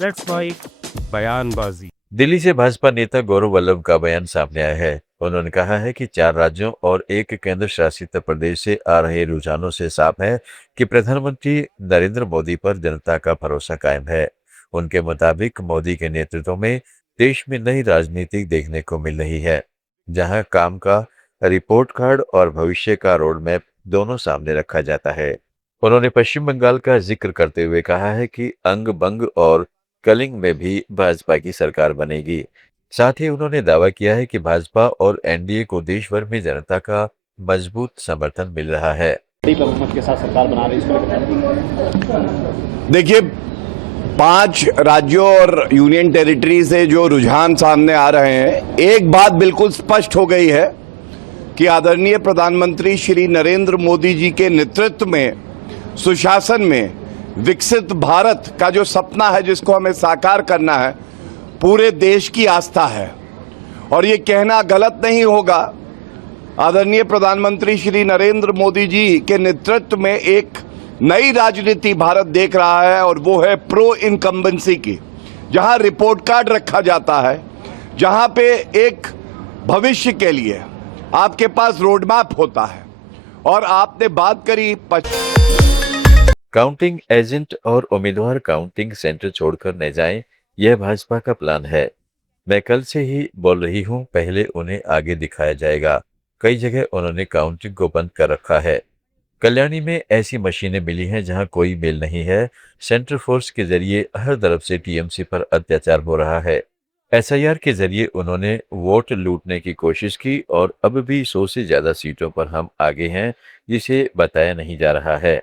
Let's fight बयानबाजी। दिल्ली से भाजपा नेता गौरव वल्लभ का बयान सामने आया है। उन्होंने कहा है कि 4 राज्यों और एक केंद्र शासित प्रदेश से आ रहे रुझानों से साफ है कि प्रधानमंत्री नरेंद्र मोदी पर जनता का भरोसा कायम है। उनके मुताबिक मोदी के नेतृत्व में देश में नई राजनीति देखने को मिल रही है, जहां काम का रिपोर्ट कार्ड और भविष्य का रोड मैप दोनों सामने रखा जाता है। उन्होंने पश्चिम बंगाल का जिक्र करते हुए कहा है कि अंग बंग और कलिंग में भी भाजपा की सरकार बनेगी। साथ ही उन्होंने दावा किया है कि भाजपा और एनडीए को देश भर में जनता का मजबूत समर्थन मिल रहा है। बड़ी बहुमत के साथ सरकार बना रही है। देखिए, 5 राज्यों और यूनियन टेरिटरी से जो रुझान सामने आ रहे हैं, एक बात बिल्कुल स्पष्ट हो गई है कि आदरणीय प्रधानमंत्री श्री नरेंद्र मोदी जी के नेतृत्व में, सुशासन में विकसित भारत का जो सपना है, जिसको हमें साकार करना है, पूरे देश की आस्था है। और ये कहना गलत नहीं होगा, आदरणीय प्रधानमंत्री श्री नरेंद्र मोदी जी के नेतृत्व में एक नई राजनीति भारत देख रहा है, और वो है प्रो इनकम्बेंसी की, जहां रिपोर्ट कार्ड रखा जाता है, जहां पे एक भविष्य के लिए आपके पास रोड मैप होता है। और आपने बात करी काउंटिंग एजेंट और उम्मीदवार काउंटिंग सेंटर छोड़कर न जाएं, यह भाजपा का प्लान है। मैं कल से ही बोल रही हूं, पहले उन्हें आगे दिखाया जाएगा। कई जगह उन्होंने काउंटिंग को बंद कर रखा है। कल्याणी में ऐसी मशीनें मिली हैं जहां कोई मेल नहीं है। सेंट्रल फोर्स के जरिए हर तरफ से टीएमसी पर अत्याचार हो रहा है। एसआईआर के जरिए उन्होंने वोट लूटने की कोशिश की और अब भी 100 से ज्यादा सीटों पर हम आगे हैं, जिसे बताया नहीं जा रहा है।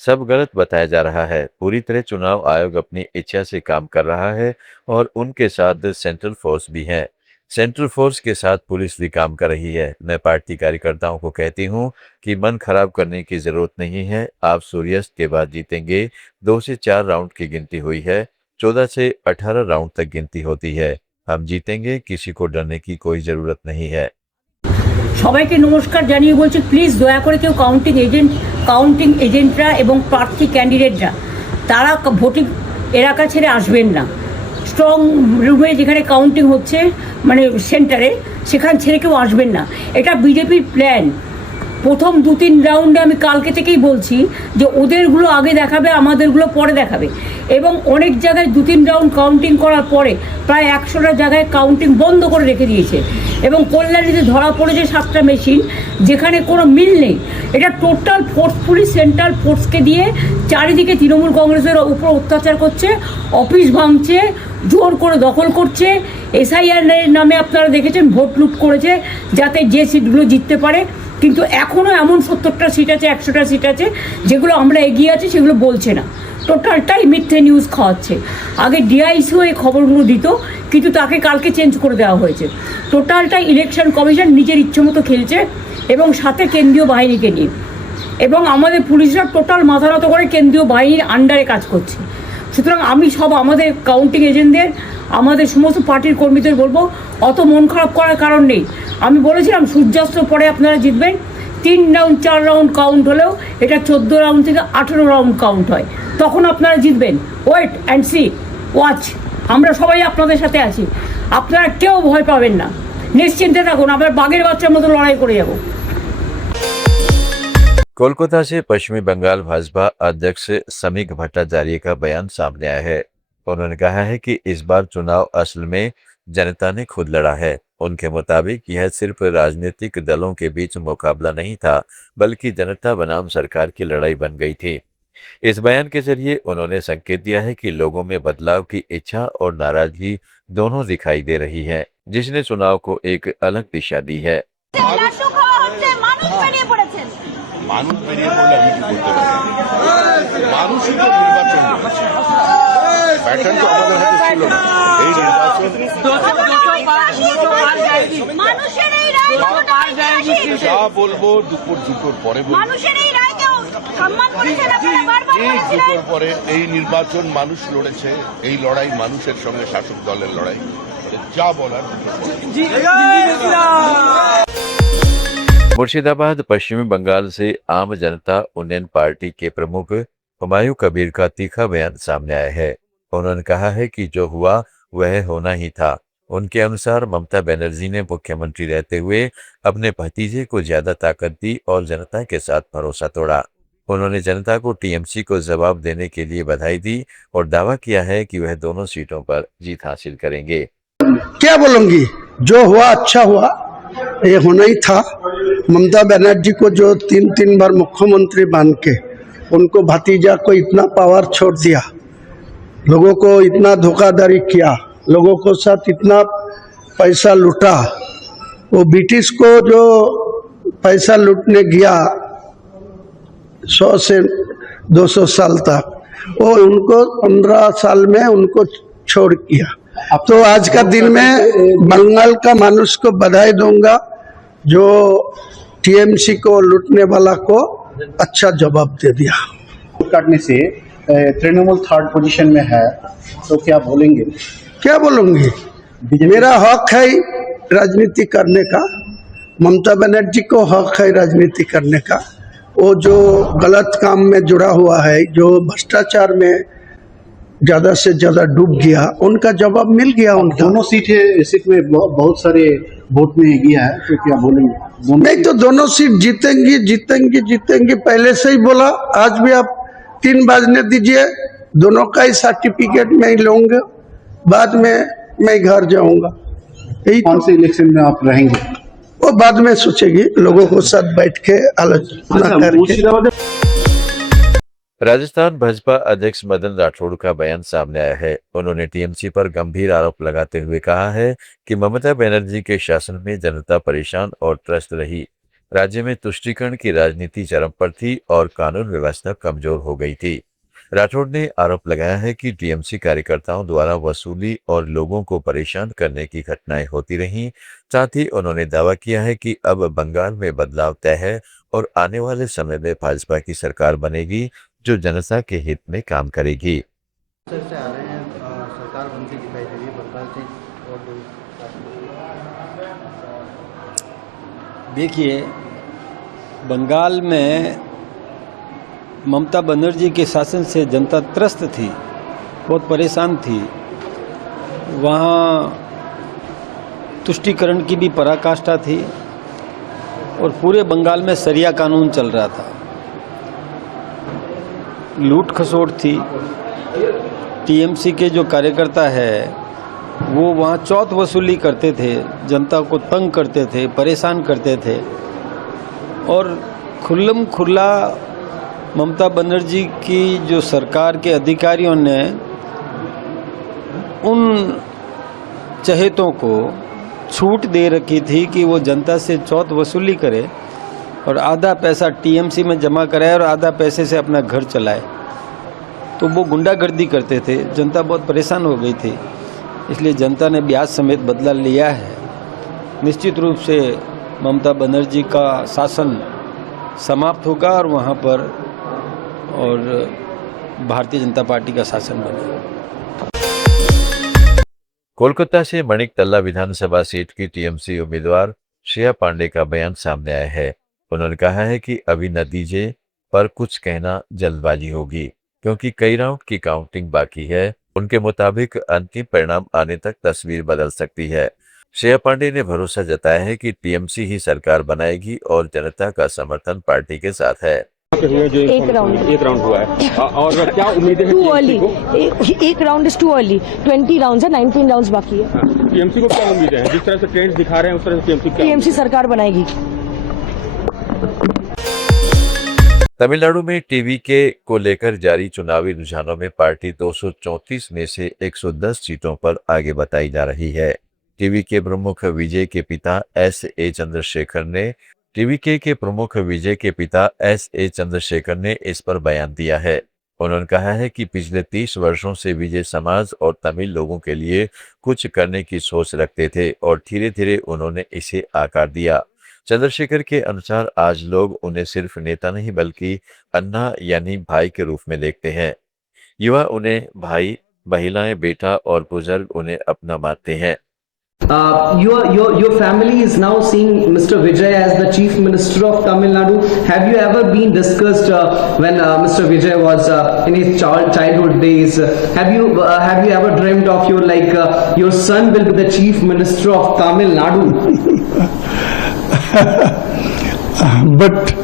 सब गलत बताया जा रहा है। पूरी तरह चुनाव आयोग अपनी इच्छा से काम कर रहा है और उनके साथ सेंट्रल फोर्स भी है। सेंट्रल फोर्स के साथ पुलिस भी काम कर रही है। मैं पार्टी कार्यकर्ताओं को कहती हूं कि मन खराब करने की जरूरत नहीं है। आप सूर्यास्त के बाद जीतेंगे। 2 से 4 राउंड की गिनती हुई है। 14 से 18 राउंड तक गिनती होती है। हम जीतेंगे, किसी को डरने की कोई जरूरत नहीं है। সবাইকে নমস্কার জানিয়ে বলছি, প্লিজ দয়া করে কেউ কাউন্টিং এজেন্টরা এবং প্রার্থী ক্যান্ডিডেটরা তারা ভোটিং এলাকা ছেড়ে আসবেন না। স্ট্রং রুমে যেখানে কাউন্টিং হচ্ছে, মানে সেন্টারে, সেখান ছেড়ে কেউ আসবেন না। এটা বিজেপির প্ল্যান। প্রথম 2-3 রাউন্ডে আমি কালকে থেকেই বলছি যে ওদেরগুলো আগে দেখাবে, আমাদেরগুলো পরে দেখাবে। এবং অনেক জায়গায় 2-3 রাউন্ড কাউন্টিং করার পরে প্রায় 100টা জায়গায় কাউন্টিং বন্ধ করে রেখে দিয়েছে। এবং কল্যাণীতে ধরা পড়েছে 7টা মেশিন, যেখানে কোনো মিল নেই। এটা টোটাল ফোর্সফুলি সেন্ট্রাল ফোর্সকে দিয়ে চারিদিকে তৃণমূল কংগ্রেসের উপর অত্যাচার করছে, অফিস ভাঙছে, জোর করে দখল করছে। এসআইআর নামে আপনারা দেখেছেন ভোট লুট করেছে যাতে যে সিটগুলো জিততে পারে। কিন্তু এখনও এমন 70টা সিট আছে, 100টা সিট আছে যেগুলো আমরা এগিয়ে আছি, সেগুলো বলছে না। টোটালটাই মিথ্যে নিউজ খাওয়াচ্ছে। আগে ডিআইসিও এই খবরগুলো দিত, কিন্তু তাকে কালকে চেঞ্জ করে দেওয়া হয়েছে। টোটালটাই ইলেকশন কমিশন নিজের ইচ্ছেমতো খেলছে, এবং সাথে কেন্দ্রীয় বাহিনীকে নিয়ে। এবং আমাদের পুলিশরা টোটাল মাথা নত করে কেন্দ্রীয় বাহিনীর আন্ডারে কাজ করছে। সুতরাং আমি আমাদের কাউন্টিং এজেন্টদের, আমাদের সমস্ত পার্টির কর্মীদের বলবো, অত মন খারাপ করার কারণ নেই। আমি বলেছিলাম সূর্যাস্তের পরে আপনারা জিতবেন। 3 রাউন্ড 4 রাউন্ড কাউন্ট হলেও এটা 14 রাউন্ড থেকে 18 রাউন্ড কাউন্ট হয়, তখন আপনারা জিতবেন। Wait and see, watch. আমরা সবাই আপনাদের সাথে আছি, আপনারা কেউ ভয় পাবেন না, নিশ্চিন্তে থাকুন। আমরা বাঘের বাচ্চার মতো লড়াই করে যাব। कोलकाता से पश्चिमी बंगाल भाजपा अध्यक्ष समीक भट्टाचार्य का बयान सामने आया है। उन्होंने कहा है कि इस बार चुनाव असल में जनता ने खुद लड़ा है। उनके मुताबिक यह सिर्फ राजनीतिक दलों के बीच मुकाबला नहीं था, बल्कि जनता बनाम सरकार की लड़ाई बन गई थी। इस बयान के जरिए उन्होंने संकेत दिया है कि लोगों में बदलाव की इच्छा और नाराजगी दोनों दिखाई दे रही है, जिसने चुनाव को एक अलग दिशा दी है। মানুষ বেরিয়ে পড়লে আমি কি করতে পারি? মানুষই তো নির্বাচন করেছে, প্যাটার্ন তো আমাদের হাতে ছিল না। এই নির্বাচন যা বলবো দুপুর 2টোর পরে বলবো। ঠিক 2টোর পরে এই নির্বাচন মানুষ লড়েছে, এই লড়াই মানুষের সঙ্গে শাসক দলের লড়াই। যা বলার मुर्शिदाबाद पश्चिमी बंगाल से आम जनता उन्नयन पार्टी के प्रमुख हुमायूं कबीर का तीखा बयान सामने आया है। उन्होंने कहा है कि जो हुआ वह होना ही था। उनके अनुसार ममता बनर्जी ने मुख्यमंत्री रहते हुए अपने भतीजे को ज्यादा ताकत दी और जनता के साथ भरोसा तोड़ा। उन्होंने जनता को टीएमसी को जवाब देने के लिए बधाई दी और दावा किया है कि वह दोनों सीटों पर जीत हासिल करेंगे। क्या बोलूंगी, जो हुआ अच्छा हुआ, ये होना ही था। ममता बनर्जी को जो 3 बार मुख्यमंत्री बन के उनको भतीजा को इतना पावर छोड़ दिया, लोगों को इतना धोखाधड़ी किया, लोगों को साथ इतना पैसा लूटा, वो ब्रिटिश को जो पैसा लूटने गया 100 से 200 साल तक, वो उनको 15 साल में उनको छोड़ किया। तो आज का दिन में बंगाल का मानुष को बधाई दूंगा, जो टीएमसी को लूटने वाला को अच्छा जवाब दे दिया। काटने से तृणमूल 3rd पोजीशन में है, तो क्या बोलेंगे? क्या बोलूंगी, मेरा हक है राजनीति करने का, ममता बनर्जी को हक है राजनीति करने का। वो जो गलत काम में जुड़ा हुआ है, जो भ्रष्टाचार में ज्यादा से ज्यादा डूब गया, उनका जवाब मिल गया। उनका दोनों सीट में बहुत सारे वोट में गया है, तो क्या बोलेंगे? नहीं तो दोनों सीट जीतेंगी जीतेंगी जीतेंगी, पहले से ही बोला। आज भी आप 3 बाजने दीजिए, दोनों का ही सर्टिफिकेट मैं लूंगा, बाद में मैं घर जाऊंगा। यही कौन से इलेक्शन में आप रहेंगे वो बाद में सोचेगी, लोगों को साथ बैठ के आलोचना करके। राजस्थान भाजपा अध्यक्ष मदन राठौड़ का बयान सामने आया है। उन्होंने टीएमसी पर गंभीर आरोप लगाते हुए कहा है कि ममता बनर्जी के शासन में जनता परेशान और त्रस्त रही। राज्य में तुष्टीकरण की राजनीति चरम पर थी और कानून व्यवस्था कमजोर हो गई थी। राठौड़ ने आरोप लगाया है कि टीएमसी कार्यकर्ताओं द्वारा वसूली और लोगों को परेशान करने की घटनाएं होती रहीं। साथ ही उन्होंने दावा किया है कि अब बंगाल में बदलाव तय है और आने वाले समय में भाजपा की सरकार बनेगी जो जनता के हित में काम करेगी। चर्चा आ रहे हैं, सरकार बनती दिखाई दे रही है बंगाल से। देखिए, बंगाल में ममता बनर्जी के शासन से जनता त्रस्त थी, बहुत परेशान थी। वहाँ तुष्टीकरण की भी पराकाष्ठा थी और पूरे बंगाल में शरिया कानून चल रहा था, लूट खसोट थी। टीएमसी के जो कार्यकर्ता है वो वहाँ चौथ वसूली करते थे, जनता को तंग करते थे, परेशान करते थे और खुल्लम खुल्ला ममता बनर्जी की जो सरकार के अधिकारियों ने उन चहेतों को छूट दे रखी थी कि वो जनता से चौथ वसूली करे और आधा पैसा टीएमसी में जमा कराए और आधा पैसे से अपना घर चलाए। तो वो गुंडागर्दी करते थे, जनता बहुत परेशान हो गई थी, इसलिए जनता ने ब्याज समेत बदला लिया है। निश्चित रूप से ममता बनर्जी का शासन समाप्त होगा और वहाँ पर और भारतीय जनता पार्टी का शासन बनेगा। कोलकाता से मणिकतल्ला विधानसभा सीट की टीएमसी उम्मीदवार श्रेया पांडे का बयान सामने आया है। उन्होंने कहा है कि अभी नतीजे पर कुछ कहना जल्दबाजी होगी क्योंकि कई राउंड की काउंटिंग बाकी है। उनके मुताबिक अंतिम परिणाम आने तक तस्वीर बदल सकती है। श्रेया पांडे ने भरोसा जताया है कि टीएमसी ही सरकार बनाएगी और जनता का समर्थन पार्टी के साथ है। एक राउंड हुआ है और क्या उम्मीदें हैं? टू अर्ली, एक round is too early, 20 rounds है, 19 राउंड्स बाकी है। टीएमसी को क्या उम्मीदें हैं? जिस तरह से ट्रेंड्स दिखा रहे हैं उस तरह से टीएमसी सरकार बनाएगी। तमिलनाडु में टीवीके को लेकर जारी चुनावी रुझानों में पार्टी 234 में से 110 सीटों पर आगे बताई जा रही है। टीवीके प्रमुख विजय के पिता एस.ए. चंद्रशेखर ने इस पर बयान दिया है। उन्होंने कहा है कि पिछले 30 वर्षों से विजय समाज और तमिल लोगों के लिए कुछ करने की सोच रखते थे और धीरे धीरे उन्होंने इसे आकार दिया। चंद्रशेखर के अनुसार आज लोग उन्हें सिर्फ नेता नहीं बल्कि अन्ना यानी भाई के रूप में देखते हैं। युवा उन्हें भाई, महिलाएं बेटा और बुजुर्ग उन्हें अपना मानते हैं। Your family is now seeing Mr. Vijay as the Chief Minister of Tamil Nadu. Have you ever been discussed when Mr. Vijay was in his childhood days? Have you ever dreamt of your son will be the Chief Minister of Tamil Nadu? But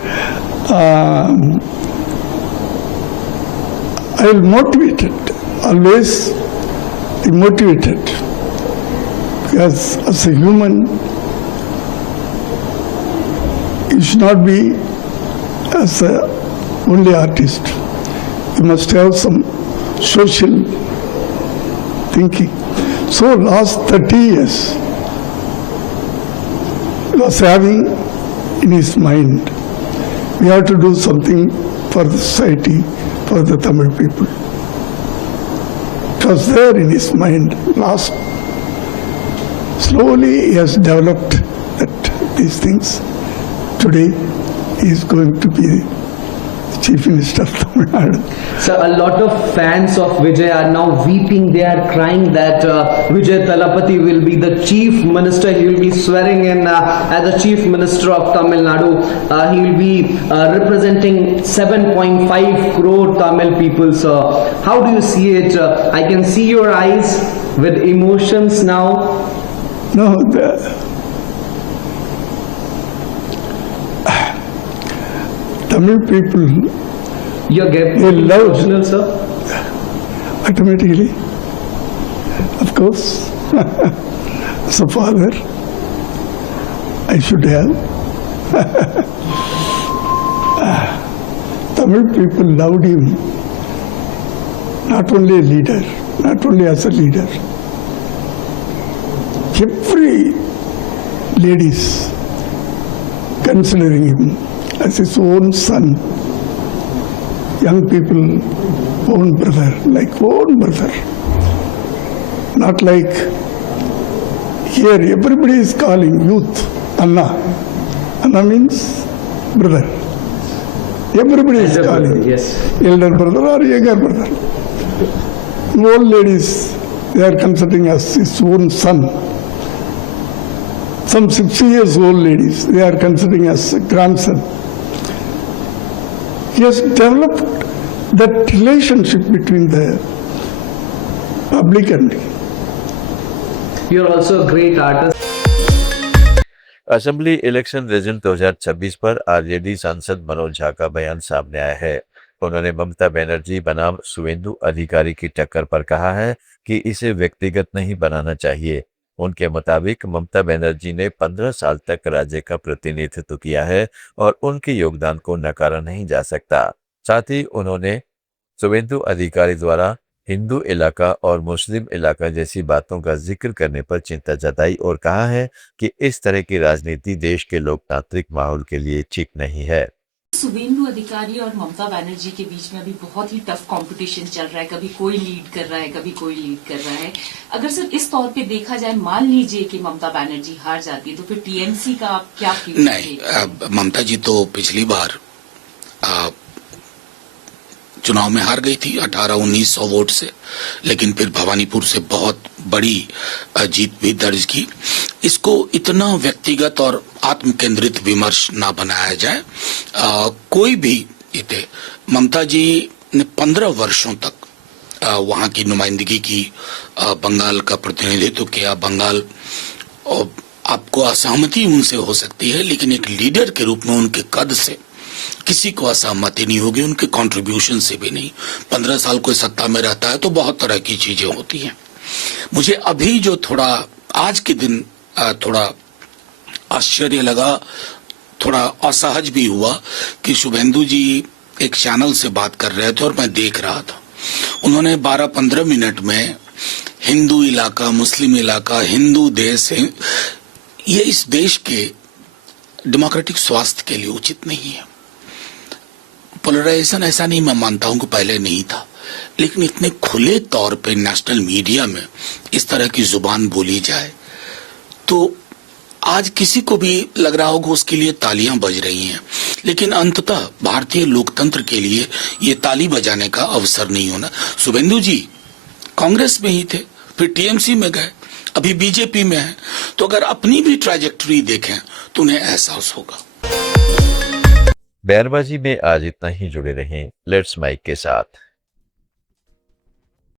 I will motivate it, always be motivated. Because as a human, you should not be as a only artist. You must have some social thinking. So last 30 years, he was having in his mind, we have to do something for the society, for the Tamil people. It was there in his mind last. Slowly he has developed these things. Today he is going to be the Chief Minister of Tamil Nadu. So a lot of fans of Vijay are now weeping. They are crying that Vijay Thalapathy will be the Chief Minister. He will be swearing in as the Chief Minister of Tamil Nadu. He will be representing 7.5 crore Tamil people. So how do you see it? I can see your eyes with emotions now. No, Tamil people, You're they getting love emotional, sir. automatically, of course. As a father, I should have. Tamil people loved him, not only a leader, not only as a leader. Every ladies considering him as his own son, young people, own brother, like own brother. Not like here everybody is calling youth Anna. Anna means brother. Everybody is Elder calling. brother, yes. Elder brother or younger brother. Old ladies, they are considering as his own son. Some 60 years old ladies, they are considering as a grandson. He has developed that relationship between the public and You're also a great artist. Assembly election result 2026 पर RJD सांसद मनोज झा का बयान सामने आया है। उन्होंने ममता बनर्जी बनाम शुवेंदु अधिकारी की टक्कर पर कहा है कि इसे व्यक्तिगत नहीं बनाना चाहिए। उनके मुताबिक ममता बनर्जी ने 15 साल तक राज्य का प्रतिनिधित्व किया है और उनके योगदान को नकारा नहीं जा सकता। साथ ही उन्होंने शुवेंदु अधिकारी द्वारा हिंदू इलाका और मुस्लिम इलाका जैसी बातों का जिक्र करने पर चिंता जताई और कहा है कि इस तरह की राजनीति देश के लोकतांत्रिक माहौल के लिए ठीक नहीं है। शुवेंदु अधिकारी और ममता बनर्जी के बीच में अभी बहुत ही टफ कंपटीशन चल रहा है। कभी कोई लीड कर रहा है, कभी कोई लीड कर रहा है। अगर सिर्फ इस तौर पे देखा जाए, मान लीजिए कि ममता बनर्जी हार जाती है, तो फिर टीएमसी का आप क्या फील? नहीं, ममता जी तो पिछली बार चुनाव में हार गई थी 1800-1900 वोट से, लेकिन फिर भवानीपुर से बहुत बड़ी जीत भी दर्ज की। इसको इतना व्यक्तिगत और आत्म केंद्रित विमर्श ना बनाया जाए। कोई भी इतने ममता जी ने 15 वर्षों तक वहां की नुमाइंदगी की, बंगाल का प्रतिनिधित्व किया। बंगाल आपको असहमति उनसे हो सकती है, लेकिन एक लीडर के रूप में उनके कद से किसी को असहमति नहीं होगी, उनके कंट्रीब्यूशन से भी नहीं। 15 साल कोई सत्ता में रहता है तो बहुत तरह की चीजें होती हैं। मुझे अभी जो थोड़ा आज के दिन थोड़ा आश्चर्य लगा, थोड़ा असहज भी हुआ कि शुभेंदु जी एक चैनल से बात कर रहे थे और मैं देख रहा था। उन्होंने 12-15 मिनट में हिंदू इलाका, मुस्लिम इलाका, हिंदू देश है, ये इस देश के डेमोक्रेटिक स्वास्थ्य के लिए उचित नहीं है। पोलराइजेशन ऐसा नहीं मैं मानता हूं कि पहले नहीं था, लेकिन इतने खुले तौर पे नेशनल मीडिया में इस तरह की जुबान बोली जाए तो आज किसी को भी लग रहा होगा उसके लिए तालियां बज रही हैं, लेकिन अंततः भारतीय लोकतंत्र के लिए ये ताली बजाने का अवसर नहीं होना। शुभेंदु जी कांग्रेस में ही थे, फिर टीएमसी में गए, अभी बीजेपी में है, तो अगर अपनी भी ट्रैजेक्टरी देखें तो उन्हें एहसास होगा। बयानबाजी में आज इतना ही। जुड़े रहें लेट्स माइक के साथ।